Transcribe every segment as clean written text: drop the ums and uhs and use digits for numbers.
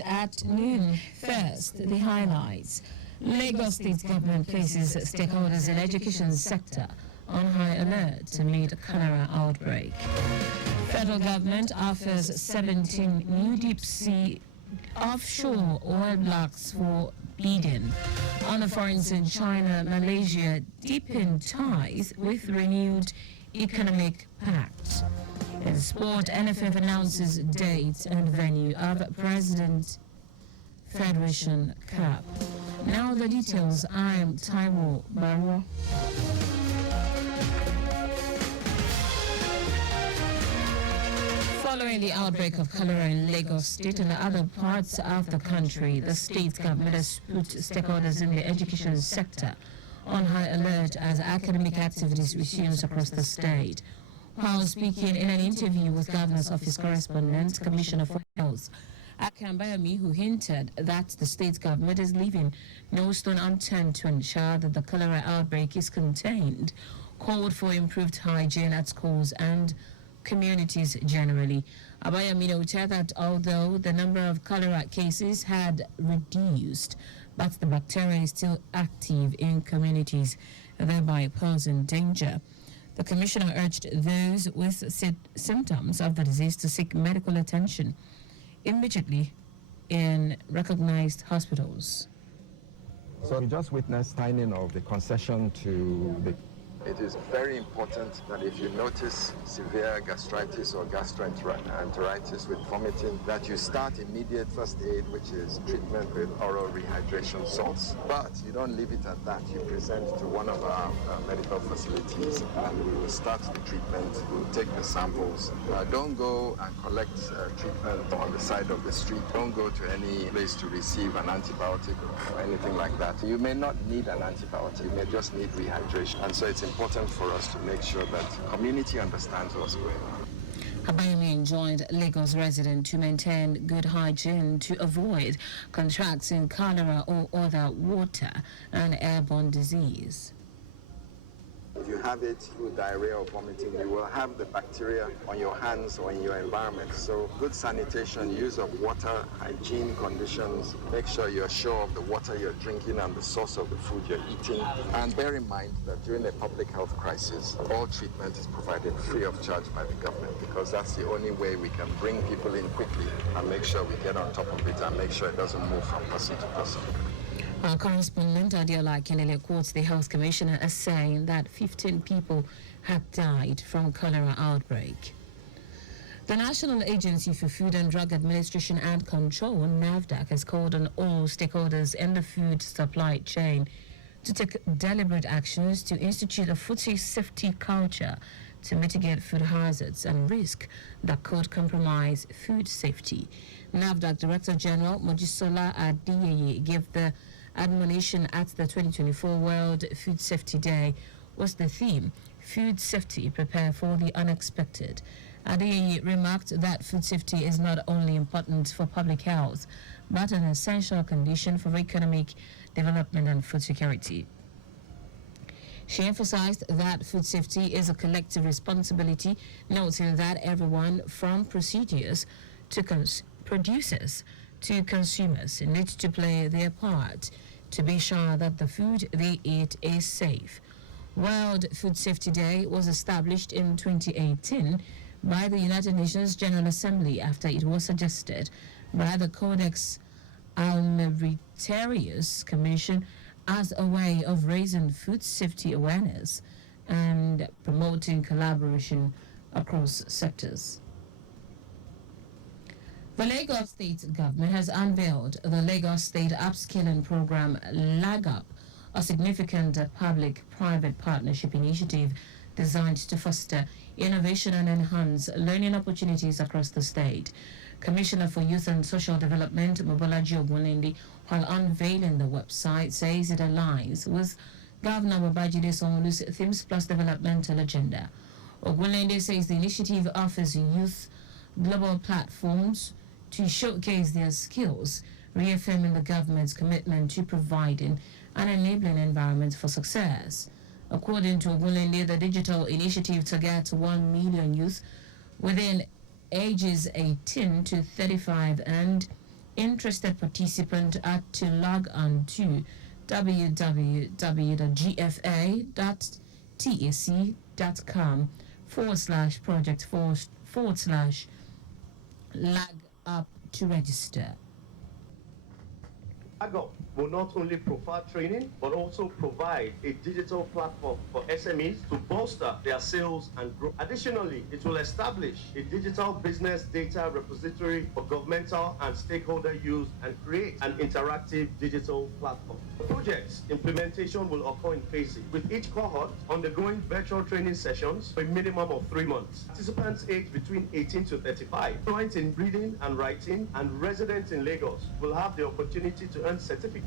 At noon. First, the highlights. Lagos State government places stakeholders in education sector on high alert to meet cholera outbreak. Federal government offers 17 new deep sea offshore oil blocks for bidding. On the fronts in China, Malaysia deepen ties with renewed economic pact. In sport, NFF announces date and venue of President Federation Cup. Now the details. I am Taiwo Baruwa. Following the outbreak of cholera in Lagos State and other parts of the country, the state government has put stakeholders in the education sector on high alert as academic activities resumes across the state. While speaking in an interview with Governor's Office correspondent, Commissioner for Health, Akambayami, who hinted that the state government is leaving no stone unturned to ensure that the cholera outbreak is contained, called for improved hygiene at schools and communities generally. Abayami noted that although the number of cholera cases had reduced, but the bacteria is still active in communities, thereby posing danger. The commissioner urged those with symptoms of the disease to seek medical attention immediately in recognized hospitals. So we just witnessed signing of the concession to the. It is very important that if you notice severe gastritis or gastroenteritis with vomiting, that you start immediate first aid, which is treatment with oral rehydration salts. But you don't leave it at that. You present to one of our medical facilities and we will start the treatment. We'll take the samples. Don't go and collect treatment on the side of the street. Don't go to any place to receive an antibiotic or anything like that. You may not need an antibiotic. You may just need rehydration. And so it's important for us to make sure that community understands what's going on. Abayami enjoined Lagos residents to maintain good hygiene to avoid contracting cholera or other water and airborne disease. If you have it through diarrhea or vomiting, you will have the bacteria on your hands or in your environment. So good sanitation, use of water, hygiene conditions, make sure you're sure of the water you're drinking and the source of the food you're eating. And bear in mind that during a public health crisis, all treatment is provided free of charge by the government because that's the only way we can bring people in quickly and make sure we get on top of it and make sure it doesn't move from person to person. Our correspondent Adiola Kenele quotes the health commissioner as saying that 15 people had died from cholera outbreak. The National Agency for Food and Drug Administration and Control, NAFDAC, has called on all stakeholders in the food supply chain to take deliberate actions to institute a food safety culture to mitigate food hazards and risk that could compromise food safety. NAFDAC Director General Mojisola Adiyeye gave the admonition at the 2024 World Food Safety Day. Was the theme, Food Safety, Prepare for the Unexpected. Adeyeye remarked that food safety is not only important for public health, but an essential condition for economic development and food security. She emphasized that food safety is a collective responsibility, noting that everyone from producers to producers to consumers need to play their part to be sure that the food they eat is safe. World Food Safety Day was established in 2018 by the United Nations General Assembly after it was suggested by the Codex Alimentarius Commission as a way of raising food safety awareness and promoting collaboration across sectors. The Lagos State government has unveiled the Lagos State Upskilling Program LAGUP, a significant public-private partnership initiative designed to foster innovation and enhance learning opportunities across the state. Commissioner for Youth and Social Development, Mobolaji Ogunlende, while unveiling the website, says it aligns with Governor Babajide Sanwo-Olu's Themes Plus developmental agenda. Ogunlende says the initiative offers youth global platforms to showcase their skills, reaffirming the government's commitment to providing an enabling environment for success. According to Ogunlende, the digital initiative targets 1 million youth within ages 18 to 35 and Interested participant are to log on to www.gfa.tac.com/project/lag up to register. AGOP will not only provide training, but also provide a digital platform for SMEs to bolster their sales and growth. Additionally, it will establish a digital business data repository for governmental and stakeholder use and create an interactive digital platform. The project's implementation will occur in phases, with each cohort undergoing virtual training sessions for a minimum of 3 months. Participants aged between 18 to 35, fluent in reading and writing, and residents in Lagos will have the opportunity to earn certificates.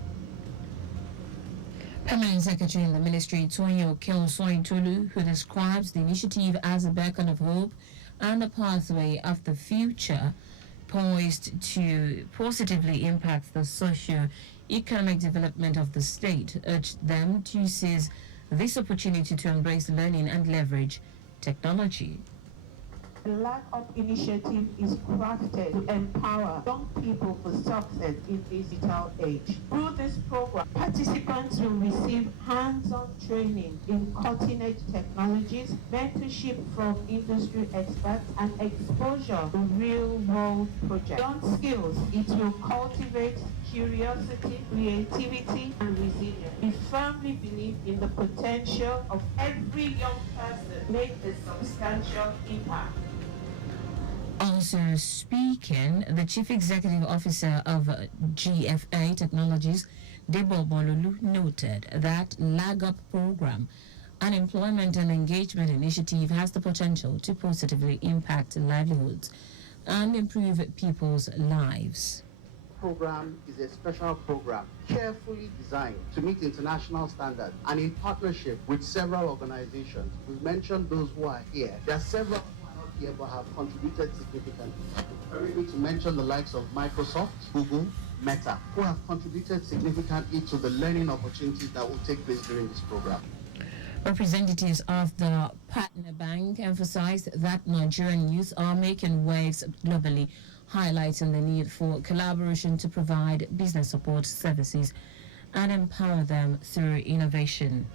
Permanent Secretary in the Ministry, Taiwo Baruwa, who describes the initiative as a beacon of hope and a pathway of the future, poised to positively impact the socio-economic development of the state, urged them to seize this opportunity to embrace learning and leverage technology. The Lag Up initiative is crafted to empower young people for success in this digital age. Through this program, participants will receive hands-on training in cutting-edge technologies, mentorship from industry experts, and exposure to real-world projects. Beyond skills, it will cultivate curiosity, creativity, and resilience. We firmly believe in the potential of every young person to make a substantial impact. Also speaking, the Chief Executive Officer of GFA Technologies, Taiwo Baruwa, noted that Lag Up program, an employment and engagement initiative, has the potential to positively impact livelihoods and improve people's lives. Program is a special program carefully designed to meet international standards and in partnership with several organizations. We've mentioned those who are here. There are several here but have contributed significantly. Permit me to mention the likes of Microsoft, Google, Meta, who have contributed significantly to the learning opportunities that will take place during this program. Representatives of the partner bank emphasized that Nigerian youth are making waves globally, highlighting the need for collaboration to provide business support services and empower them through innovation.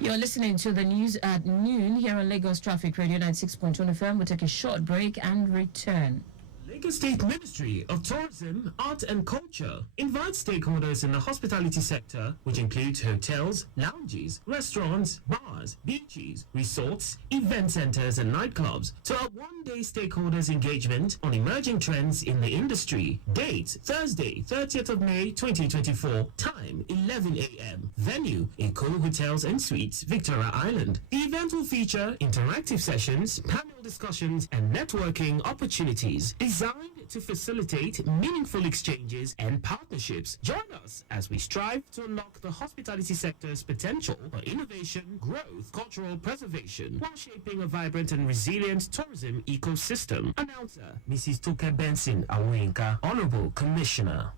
You're listening to the news at noon here on Lagos Traffic Radio 96.1 FM. We'll take a short break and return. Lagos State Ministry of Tourism, Art and Culture invites stakeholders in the hospitality sector, which includes hotels, lounges, restaurants, bars, beaches, resorts, event centers and nightclubs, to a one-day stakeholders engagement on emerging trends in the industry. Date, Thursday, 30th of May 2024. Time, 11 a.m. Venue, Eko Hotels and Suites, Victoria Island. The event will feature interactive sessions, panel discussions and networking opportunities designed to facilitate meaningful exchanges and partnerships. Join us as we strive to unlock the hospitality sector's potential for innovation, growth, cultural preservation, while shaping a vibrant and resilient tourism ecosystem. Announcer, Mrs. Toke Benson Awinka, Honorable Commissioner.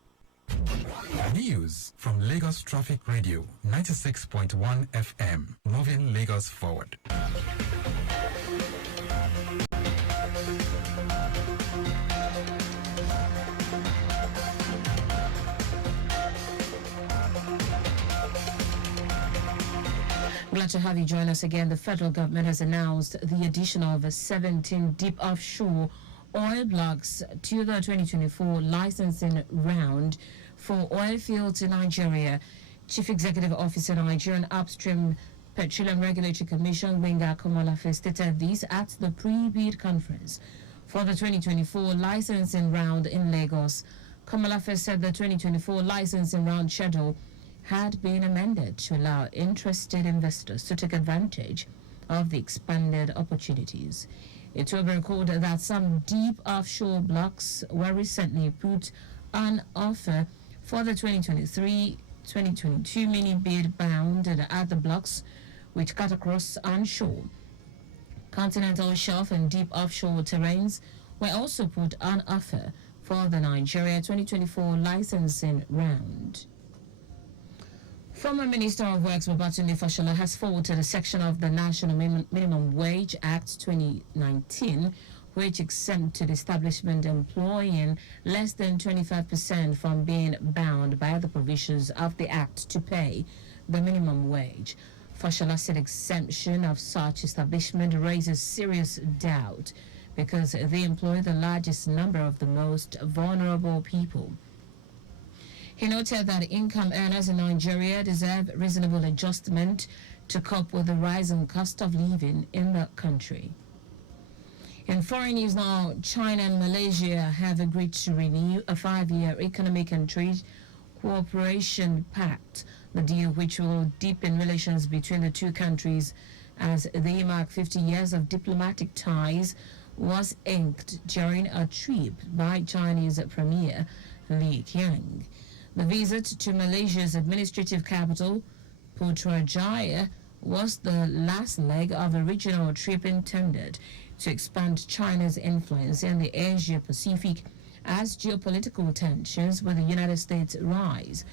News from Lagos Traffic Radio 96.1 FM, moving Lagos forward. Glad to have you join us again. The federal government has announced the addition of 17 deep offshore oil blocks to the 2024 licensing round for oil fields in Nigeria. Chief Executive Officer, Nigerian Upstream Petroleum Regulatory Commission, Gbenga Komolafe, stated this at the pre-bid conference for the 2024 licensing round in Lagos. Komolafe said the 2024 licensing round schedule had been amended to allow interested investors to take advantage of the expanded opportunities. It will be recorded that some deep offshore blocks were recently put on offer for the 2023-2022 mini-bid bound at the blocks which cut across onshore. Continental shelf and deep offshore terrains were also put on offer for the Nigeria 2024 licensing round. Former Minister of Works Babatunde Fashola has forwarded a section of the National Minimum Wage Act 2019 which exempted establishment employing less than 25% from being bound by the provisions of the Act to pay the minimum wage. Fashola said exemption of such establishment raises serious doubt because they employ the largest number of the most vulnerable people. He noted that income earners in Nigeria deserve reasonable adjustment to cope with the rising cost of living in the country. In foreign news now, China and Malaysia have agreed to renew a 5-year economic and trade cooperation pact, the deal which will deepen relations between the two countries as they mark 50 years of diplomatic ties, was inked during a trip by Chinese Premier Li Qiang. The visit to Malaysia's administrative capital, Putrajaya, was the last leg of a regional trip intended to expand China's influence in the Asia-Pacific as geopolitical tensions with the United States rise.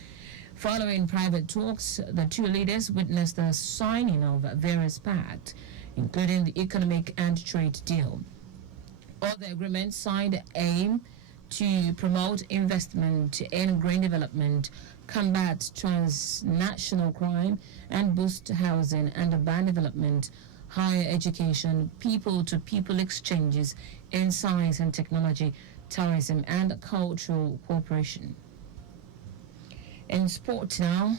Following private talks, the two leaders witnessed the signing of various pacts, including the economic and trade deal. All the agreements signed aim to promote investment in green development, combat transnational crime, and boost housing and urban development, higher education, people-to-people exchanges in science and technology, tourism, and cultural cooperation. In sport now,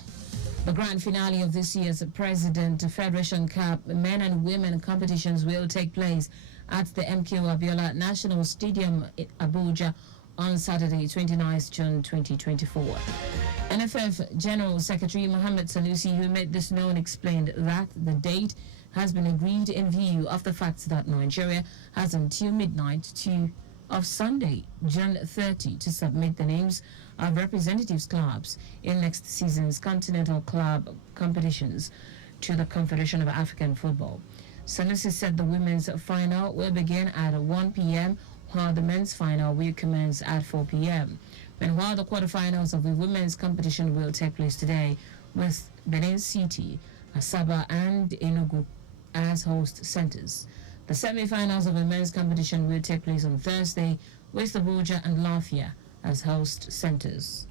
the grand finale of this year's President Federation Cup men and women competitions will take place at the MKO Abiola National Stadium in Abuja on Saturday, 29th June 2024. NFF General Secretary Mohammed Sanusi, who made this known, explained that the date has been agreed in view of the fact that Nigeria has until midnight of Sunday, June 30, to submit the names of representatives clubs in next season's Continental Club competitions to the Confederation of African Football. Sanusi said the women's final will begin at 1 p.m., while the men's final will commence at 4 p.m. And while the quarterfinals of the women's competition will take place today, with Benin City, Asaba, and Enugu as host centers. The semi-finals of the men's competition will take place on Thursday, with Abuja and Lafia as host centers.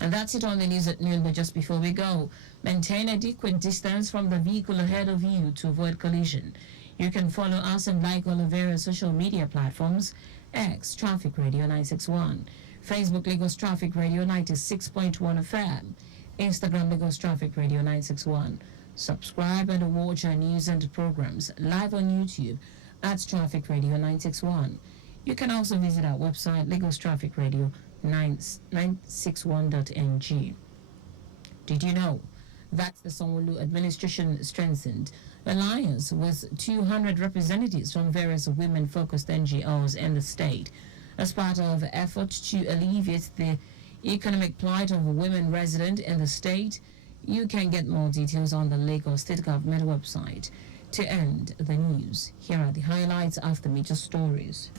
And that's it on the news at noon. But just before we go, maintain adequate distance from the vehicle ahead of you to avoid collision. You can follow us and like all the various social media platforms: X Traffic Radio 961, Facebook Lagos Traffic Radio 96.1 FM, Instagram Lagos Traffic Radio 961. Subscribe and watch our news and programs live on YouTube at Traffic Radio 961. You can also visit our website, Lagos Traffic Radio 961.ng. Did you know that the Sanwo-Olu administration strengthened alliance with 200 representatives from various women-focused NGOs in the state as part of efforts to alleviate the economic plight of women resident in the state? You can get more details on the Lagos State Government website. To end the news, here are the highlights of the major stories.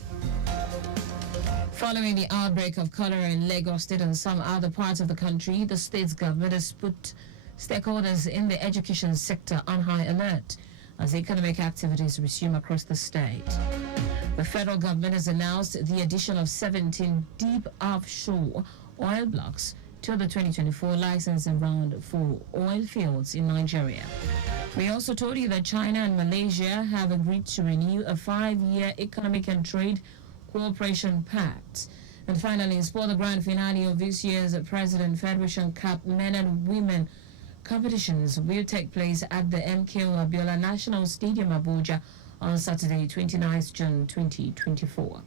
Following the outbreak of cholera in Lagos State and some other parts of the country, the state's government has put stakeholders in the education sector on high alert as economic activities resume across the state. The federal government has announced the addition of 17 deep offshore oil blocks to the 2024 licensing round for oil fields in Nigeria. We also told you that China and Malaysia have agreed to renew a 5-year economic and trade cooperation pact. And finally, for the grand finale of this year's President Federation Cup men and women competitions will take place at the MKO Abiola National Stadium, Abuja, on Saturday, 29th June 2024.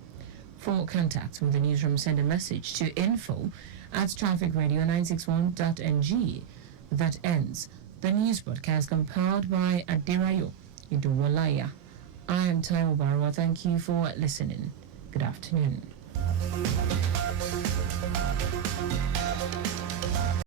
For contact with the newsroom, send a message to info@trafficradio961.ng. That ends the news broadcast compiled by Adirayo Iduwalaya. I am Taiwo Baruwa. Thank you for listening. Good afternoon.